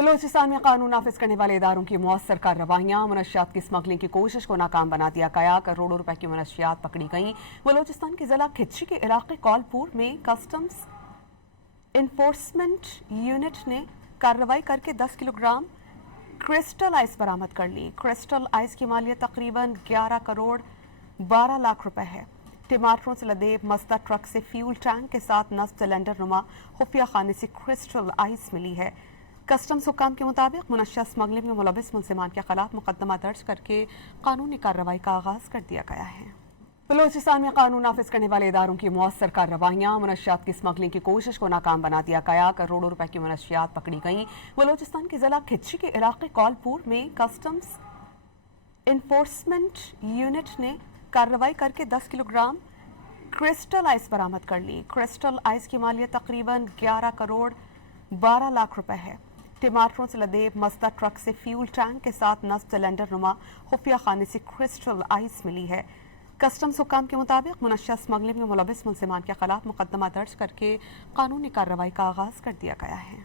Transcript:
बलूचिस्तान में कानून नाफिज करने वाले इदारों की मौसर कार्रवाइयाँ। मनशियात की स्मगलिंग की कोशिश को नाकाम बना दिया गया। करोड़ों रुपए की मनशियात पकड़ी गईं। बलूचिस्तान के जिला खिच्ची के इलाके कौलपुर में कस्टम्स इन्फोर्समेंट यूनिट ने कार्रवाई करके 10 किलोग्राम क्रिस्टल आइस बरामद कर ली। क्रिस्टल आइस की मालियत तकरीबन 11 करोड़ 12 लाख रुपए है। टमाटरों से लदे मजदा ट्रक से फ्यूल टैंक के साथ नस्ब सिलेंडर नुमा खुफिया खाने से क्रिस्टल आइस मिली है। कस्टम्स हुक्काम के मुताबिक मुनश्शा स्मगलिंग में मुलविस मुलजिमान के खिलाफ मुकदमा दर्ज करके कानूनी कार्रवाई का आगाज कर दिया गया है। बलूचिस्तान में कानून नाफिज करने वाले इदारों की मौसर कार्रवाइयाँ। मनशियात की स्मगलिंग की कोशिश को नाकाम बना दिया गया। करोड़ों रुपए की मनशियात पकड़ी गईं। बलूचिस्तान के जिला खिच्ची के इलाके कौलपुर में कस्टम्स इन्फोर्समेंट यूनिट ने कार्रवाई करके 10 किलोग्राम क्रिस्टल आइस बरामद कर ली। क्रिस्टल आइस की मालियत तकरीबन 11 करोड़ 12 लाख रुपए है। टमाटरों से लदे मजदा ट्रक से फ्यूल टैंक के साथ नस्ब सिलेंडर नुमा खुफिया खाने से क्रिस्टल आइस मिली है। कस्टम्स हुक्काम के मुताबिक मुनश्शा स्मगलिंग में मुलविस मुलजिमान के खिलाफ मुकदमा दर्ज करके कानूनी कार्रवाई का आगाज कर दिया गया है।